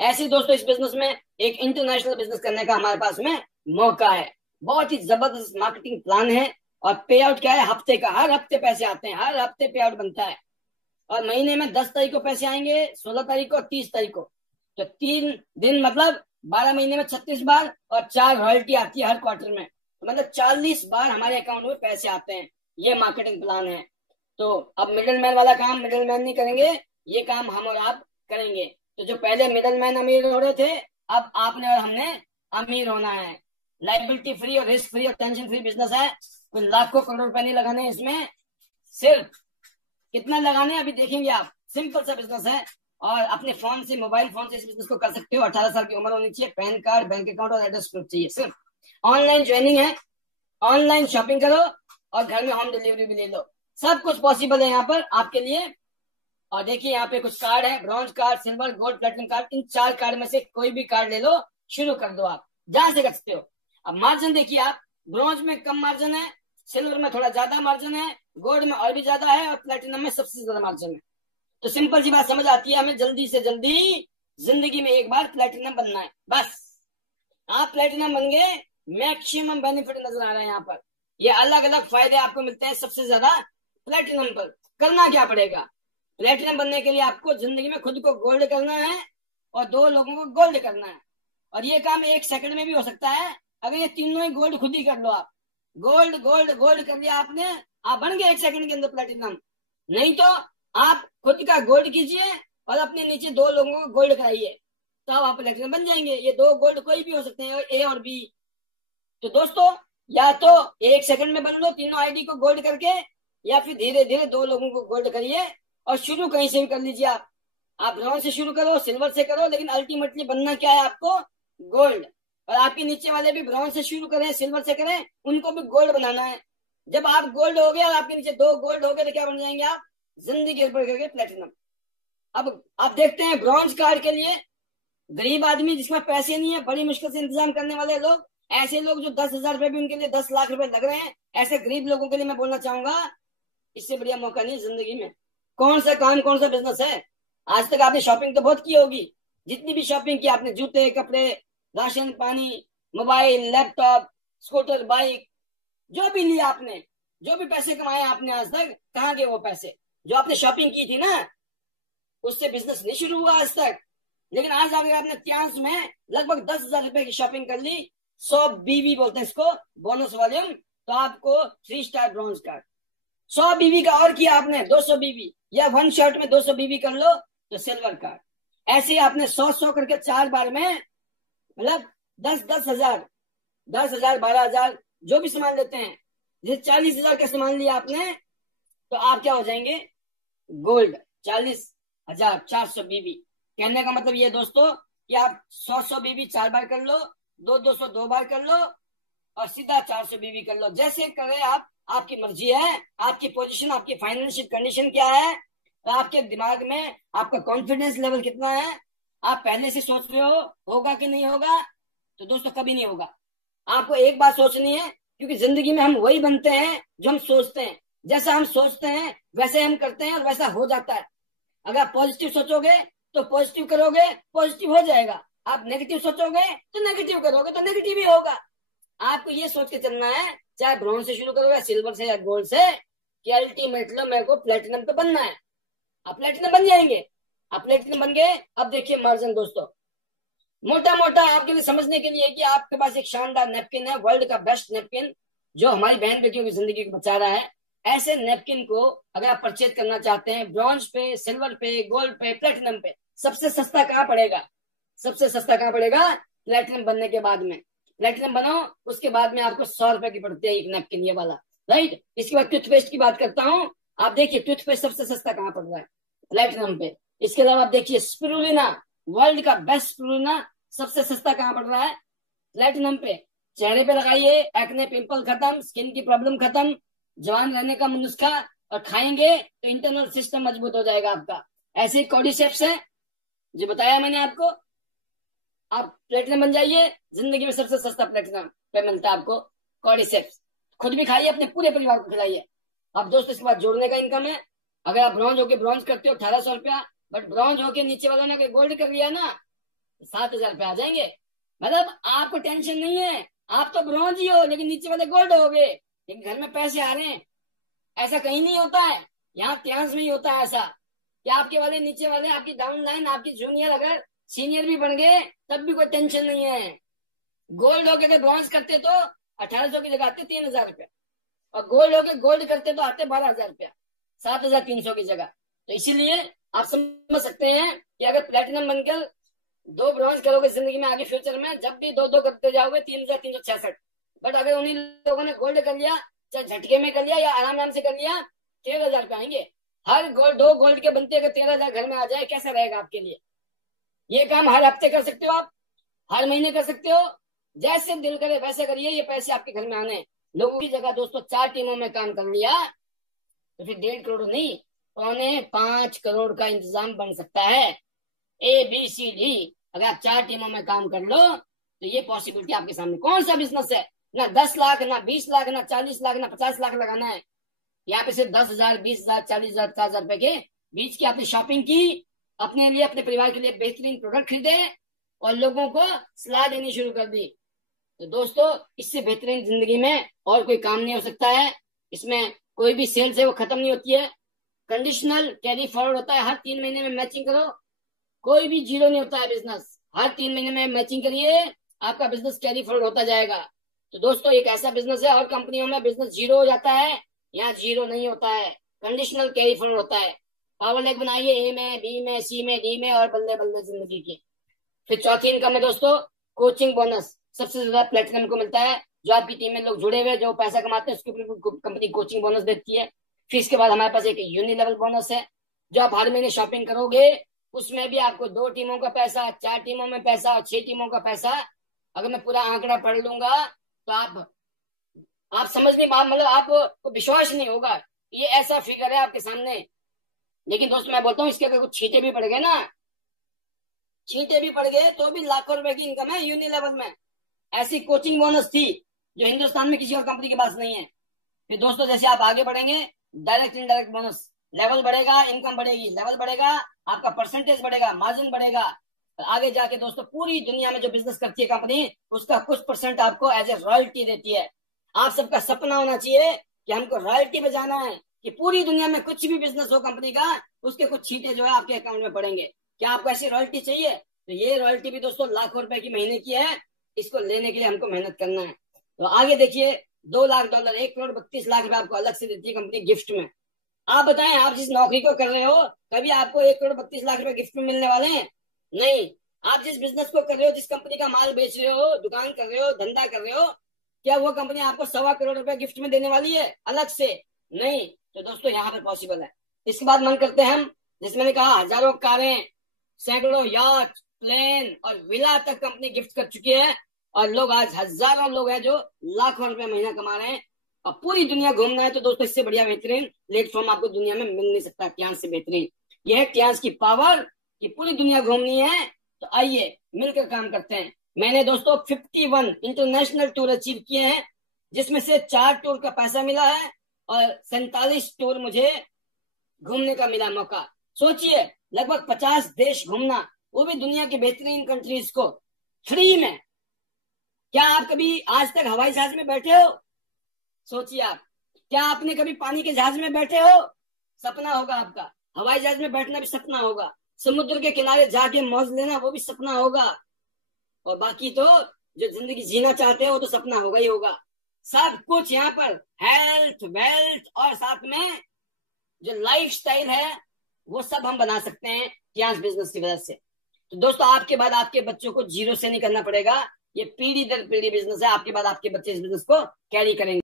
ऐसे ही दोस्तों इस बिजनेस में एक इंटरनेशनल बिजनेस करने का हमारे पास में मौका है। बहुत ही जबरदस्त मार्केटिंग प्लान है। और पे आउट क्या है, हफ्ते का, हर हफ्ते पैसे आते हैं, हर हफ्ते पे आउट बनता है। और महीने में 10 तारीख को पैसे आएंगे, 16 तारीख को, 30 तारीख को। तो 3 दिन मतलब 12 महीने में 36 बार, और 4 रॉयल्टी आती है हर क्वार्टर में। तो मतलब 40 बार हमारे अकाउंट में पैसे आते हैं। ये मार्केटिंग प्लान है। तो अब मिडिल मैन वाला काम मिडिल मैन नहीं करेंगे, ये काम हम और आप करेंगे। तो जो पहले मिडिल मैन अमीर हो रहे थे, अब आपने और हमने अमीर होना है। लाइबिलिटी फ्री और रिस्क फ्री और टेंशन फ्री बिजनेस है। कोई लाखों करोड़ रुपए नहीं लगाने इसमें। सिर्फ कितना लगाने हैं अभी देखेंगे आप। सिंपल सा बिजनेस है। और अपने फोन से, मोबाइल फोन से इस बिजनेस को कर सकते हो। 18 साल की उम्र होनी चाहिए, पैन कार्ड, बैंक अकाउंट और एड्रेस प्रूफ चाहिए सिर्फ। ऑनलाइन ज्वाइनिंग है, ऑनलाइन शॉपिंग करो और घर में होम डिलीवरी भी ले लो। सब कुछ पॉसिबल है यहाँ पर आपके लिए। और देखिए यहाँ पे कुछ कार्ड है, bronze card, silver, gold, platinum card. इन 4 कार्ड में से कोई भी कार्ड ले लो, शुरू कर दो आप, जहां से कर सकते हो। अब मार्जिन देखिए आप, ब्रॉन्ज में कम मार्जिन है, सिल्वर में थोड़ा ज्यादा मार्जिन है, गोल्ड में और भी ज्यादा है, और प्लेटिनम में सबसे ज्यादा मार्जिन है। तो सिंपल सी बात समझ आती है हमें, जल्दी से जल्दी जिंदगी में एक बार प्लेटिनम बनना है बस। आप प्लेटिनम बन गए, मैक्सिमम बेनिफिट नजर आ रहे हैं यहाँ पर। ये अलग अलग फायदे आपको मिलते हैं सबसे ज्यादा प्लेटिनम पर। करना क्या पड़ेगा? प्लेटिनम बनने के लिए आपको जिंदगी में खुद को गोल्ड करना है और 2 लोगों को गोल्ड करना है। और ये काम 1 सेकंड में भी हो सकता है अगर ये तीनों ही गोल्ड खुद ही कर लो आप। गोल्ड गोल्ड गोल्ड कर लिया आपने, आप बन गए 1 सेकंड के अंदर प्लेटिनम। नहीं तो आप खुद का गोल्ड कीजिए और अपने नीचे 2 लोगों को गोल्ड कराइए, तो आप प्लेटिनम बन जाएंगे। ये 2 गोल्ड कोई भी हो सकते हैं, ए और बी। तो दोस्तों, या तो 1 सेकंड में बन लो तीनों आईडी को गोल्ड करके, या फिर धीरे धीरे 2 लोगों को गोल्ड करिए। और शुरू कहीं से भी कर लीजिए आप ब्रॉन्ज से शुरू करो, सिल्वर से करो, लेकिन अल्टीमेटली बनना क्या है आपको? गोल्ड। और आपके नीचे वाले भी ब्रॉन्ज से शुरू करें, सिल्वर से करें, उनको भी गोल्ड बनाना है। जब आप गोल्ड हो गए और आपके नीचे 2 गोल्ड हो गए, तो क्या बन जाएंगे आप? जिंदगी के ऊपर करके प्लेटिनम। अब आप देखते हैं ब्रॉन्ज कार्ड के लिए गरीब आदमी जिसमें पैसे नहीं है, बड़ी मुश्किल से इंतजाम करने वाले लोग, ऐसे लोग जो 10,000 रुपए भी उनके लिए 10 लाख रुपए लग रहे हैं, ऐसे गरीब लोगों के लिए मैं बोलना चाहूंगा, इससे बढ़िया मौका नहीं जिंदगी में। कौन सा काम, कौन सा बिजनेस है? आज तक आपने शॉपिंग तो बहुत की होगी। जितनी भी शॉपिंग की आपने, जूते, कपड़े, राशन पानी, मोबाइल, लैपटॉप, स्कूटर, बाइक, जो भी लिया आपने, जो भी पैसे कमाए आपने आज तक, कहाँ गए वो पैसे? जो आपने शॉपिंग की थी ना, उससे बिजनेस नहीं शुरू हुआ आज तक। लेकिन आज अगर आपने त्यास में लगभग 10,000 रुपए की शॉपिंग कर ली, 100 बीवी बोलते हैं इसको, बोनस वॉल्यूम, तो आपको 3 स्टार ब्रॉन्ज कार्ड। 100 बीवी का और किया आपने 200 बीवी, या 1 शॉट में 200 बीवी कर लो तो सिल्वर कार्ड। ऐसे ही आपने 100 करके 4 बार में, मतलब 10,000, 10,000, 12,000, जो भी सामान लेते हैं, जैसे 40,000 का सामान लिया आपने, तो आप क्या हो जाएंगे? गोल्ड। 40,400 बीवी। कहने का मतलब ये दोस्तों कि आप 100 बीवी 4 बार कर लो, 200 2 बार कर लो, और सीधा 400 बीवी कर लो। जैसे करें आप, आपकी मर्जी है। आपकी पोजीशन, आपकी फाइनेंशियल कंडीशन क्या है, तो आपके दिमाग में आपका कॉन्फिडेंस लेवल कितना है, आप पहले से सोच रहे हो होगा कि नहीं होगा? तो दोस्तों कभी नहीं होगा। आपको एक बात सोचनी है, क्योंकि जिंदगी में हम वही बनते हैं जो हम सोचते हैं। जैसा हम सोचते हैं वैसे हम करते हैं, और वैसा हो जाता है। अगर आप पॉजिटिव सोचोगे तो पॉजिटिव करोगे, पॉजिटिव हो जाएगा। आप नेगेटिव सोचोगे तो नेगेटिव करोगे, तो नेगेटिव ही होगा। आपको ये सोच के चलना है, चाहे ब्रॉन्ज से शुरू करो या सिल्वर से या गोल्ड से, कि अल्टीमेटली मेरे को प्लेटिनम पे बनना है। आप प्लेटिनम बन जाएंगे। आप प्लेटिनम बन गए। अब देखिए मार्जिन दोस्तों, मोटा मोटा आपके लिए समझने के लिए, कि आपके पास एक शानदार नेपकिन है, वर्ल्ड का बेस्ट नेपकिन, जो हमारी बहन बेटियों की जिंदगी को बचा रहा है। ऐसे नेपकिन को अगर आप परचेज करना चाहते हैं, ब्रॉन्ज पे, सिल्वर पे, गोल्ड पे, प्लेटिनम पे, सबसे सस्ता कहाँ पड़ेगा? सबसे सस्ता कहाँ पड़ेगा? प्लेटिनम बनने के बाद में। प्लेटिनम बनाओ, उसके बाद में आपको 100 रुपए की पड़ती है एक नेपकिन, ये वाला, राइट। इसके बाद टूथपेस्ट की बात करता हूँ। आप देखिए टूथपेस्ट सबसे सस्ता कहाँ पड़ रहा है? प्लेटिनम पे। इसके अलावा आप देखिए स्पिरुलिना, वर्ल्ड का बेस्ट स्पिरुलिना, सबसे सस्ता कहाँ पड़ रहा है? प्लेटिनम पे। चेहरे पे लगाइए, एक्ने, पिंपल खत्म, स्किन की प्रॉब्लम खत्म, जवान रहने का नुस्खा। और खाएंगे तो इंटरनल सिस्टम मजबूत हो जाएगा आपका। ऐसे ही कॉर्डिसेप्स है, जो बताया मैंने आपको। आप प्लेटिनम बन जाइए, जिंदगी में सबसे सस्ता प्लेटिनम पे मिलता है आपको कॉर्डिसेप्स। खुद भी खाइए, अपने पूरे परिवार को खिलाइए। अब दोस्तों इसके बाद जोड़ने का इनकम है। अगर आप ब्रॉन्ज होके ब्रॉन्ज करते हो 1,800 रुपया, बट ब्रॉन्ज होके नीचे वालों ने गोल्ड कर लिया ना, 7,000 रुपये आ जाएंगे। मतलब आपको टेंशन नहीं है, आप तो ब्रॉन्ज ही हो लेकिन नीचे वाले गोल्ड हो गए, लेकिन घर में पैसे आ रहे हैं। ऐसा कहीं नहीं होता है, यहाँ ट्रांस में ही होता है ऐसा कि आपके वाले नीचे वाले, आपकी डाउन लाइन, आपकी जूनियर अगर सीनियर भी बन गए तब भी कोई टेंशन नहीं है। गोल्ड होके अगर ब्रॉन्ज करते तो 1,800 की जगह आते 3,000 रुपया, और गोल्ड होके गोल्ड करते तो आते 12,000 रुपया, 7,300 की जगह। तो इसीलिए आप समझ सकते हैं कि अगर प्लेटिनम बनकर 2 ब्रॉन्ज करोगे जिंदगी में आगे फ्यूचर में, जब भी 2-2 करते जाओगे 3,366। बट अगर उन्हीं लोगों ने गोल्ड कर लिया, चाहे झटके में कर लिया या आराम आराम से कर लिया, 13,000 रुपये आएंगे। हर गोल्ड 2 गोल्ड के बनते अगर 13,000 घर में आ जाए, कैसा रहेगा आपके लिए? ये काम हर हफ्ते कर सकते हो आप, हर महीने कर सकते हो, जैसे दिल करे वैसे करिए, ये पैसे आपके घर में आने। लोगों की जगह दोस्तों 4 टीमों में काम कर लिया तो फिर 1.5 करोड़ नहीं, 4.25 करोड़ का इंतजाम बन सकता है। ABCD, अगर आप 4 टीमों में काम कर लो तो ये पॉसिबिलिटी आपके सामने। कौन सा बिजनेस है, ना 10 लाख, ना 20 लाख, ना 40 लाख, ना 50 लाख लगाना है। यहाँ पे सिर्फ 10,000, 20,000, 40,000, 50,000 रुपए के बीच की आपने शॉपिंग की, अपने लिए, अपने परिवार के लिए बेहतरीन प्रोडक्ट खरीदे और लोगों को सलाह देनी शुरू कर दी। तो दोस्तों, इससे बेहतरीन जिंदगी में और कोई काम नहीं हो सकता है। इसमें कोई भी सेल्स है वो खत्म नहीं होती है, कंडीशनल कैरी फॉरवर्ड होता है। हर 3 महीने में मैचिंग करो, कोई भी जीरो नहीं होता है बिजनेस। हर 3 महीने में मैचिंग करिए, आपका बिजनेस कैरी फॉरवर्ड होता जाएगा। तो दोस्तों, एक ऐसा बिजनेस है, और कंपनियों में बिजनेस जीरो हो जाता है, यहाँ जीरो नहीं होता है, कंडीशनल कैरी फॉरवर्ड होता है। पावर लेग बनाइए, ए में, बी में, सी में, डी में, और बल्ले बल्ले जिंदगी की। फिर चौथी इनकम है दोस्तों कोचिंग बोनस। सबसे ज्यादा प्लेटिनम को मिलता है। जो आपकी टीम में लोग जुड़े हुए जो पैसा कमाते हैं उसके ऊपर कंपनी कोचिंग बोनस देती है। फिर इसके बाद हमारे पास एक यूनि लेवल बोनस है, जो आप हर महीने शॉपिंग करोगे उसमें भी आपको 2 टीमों का पैसा, 4 टीमों में पैसा और 6 टीमों का पैसा। अगर मैं पूरा आंकड़ा पढ़ लूंगा तो आप समझ नहीं, मतलब आपको विश्वास नहीं होगा, ये ऐसा फिगर है आपके सामने। लेकिन दोस्तों मैं बोलता हूँ, इसके अगर कुछ छींटे भी पड़ गए ना, छींटे भी पड़ गए तो भी लाखों रुपए की इनकम है यूनि लेवल में। ऐसी कोचिंग बोनस थी जो हिंदुस्तान में किसी और कंपनी के पास नहीं है। फिर दोस्तों, जैसे आप आगे बढ़ेंगे, डायरेक्ट इनडायरेक्ट बोनस लेवल बढ़ेगा, इनकम बढ़ेगी, लेवल बढ़ेगा, आपका परसेंटेज बढ़ेगा, मार्जिन बढ़ेगा। और आगे जाके दोस्तों, पूरी दुनिया में जो बिजनेस करती है कंपनी, उसका कुछ परसेंट आपको एज ए रॉयल्टी देती है। आप सबका सपना होना चाहिए कि हमको रॉयल्टी पे जाना है, कि पूरी दुनिया में कुछ भी बिजनेस हो कंपनी का, उसके कुछ छींटे जो है आपके अकाउंट में पड़ेंगे। क्या आपको ऐसी रॉयल्टी चाहिए? तो ये रॉयल्टी भी दोस्तों लाखों रुपए की महीने की है। इसको लेने के लिए हमको मेहनत करना है। तो आगे देखिए, $2 लाख, 1,32,00,000 आपको अलग से देती है कंपनी गिफ्ट में। आप बताएं, आप जिस नौकरी को कर रहे हो, कभी आपको 1,32,00,000 गिफ्ट में मिलने वाले हैं? नहीं। आप जिस बिजनेस को कर रहे हो, जिस कंपनी का माल बेच रहे हो, दुकान कर रहे हो, धंधा कर रहे हो, क्या वो कंपनी आपको 1,25,00,000 गिफ्ट में देने वाली है अलग से? नहीं। तो दोस्तों, यहाँ पर पॉसिबल है। इसके बाद मन करते हैं हम, जिसमें मैंने कहा हजारों कारें, सैकड़ों याच, प्लेन और विला तक कंपनी गिफ्ट कर चुकी है। और लोग आज हजारों लोग हैं जो लाखों रुपए महीना कमा रहे हैं, और पूरी दुनिया घूमना है। तो दोस्तों, इससे बढ़िया बेहतरीन प्लेटफॉर्म आपको दुनिया में मिल नहीं सकता ट्यांस से बेहतरीन। यह है ट्यांस की पावर कि पूरी दुनिया घूमनी है। तो आइए मिलकर काम करते हैं। मैंने दोस्तों 51 इंटरनेशनल टूर अचीव किए हैं, जिसमें से 4 टूर का पैसा मिला है और 47 टूर मुझे घूमने का मिला मौका। सोचिए, लगभग 50 देश घूमना, वो भी दुनिया के बेहतरीन कंट्रीज को फ्री में। क्या आप कभी आज तक हवाई जहाज में बैठे हो? सोचिए आप। क्या आपने कभी पानी के जहाज में बैठे हो? सपना होगा आपका। हवाई जहाज में बैठना भी सपना होगा। समुद्र के किनारे जाके मौज लेना, वो भी सपना होगा। और बाकी तो जो जिंदगी जीना चाहते हो वो तो सपना होगा ही होगा। सब कुछ यहाँ पर, हेल्थ, वेल्थ और साथ में जो लाइफ स्टाइल है, वो सब हम बना सकते हैं ट्यांस बिजनेस की वजह से। तो दोस्तों, आपके बाद आपके बच्चों को जीरो से नहीं करना पड़ेगा। ये पीढ़ी दर पीढ़ी बिजनेस है। आपके बाद आपके बच्चे इस बिजनेस को कैरी करेंगे।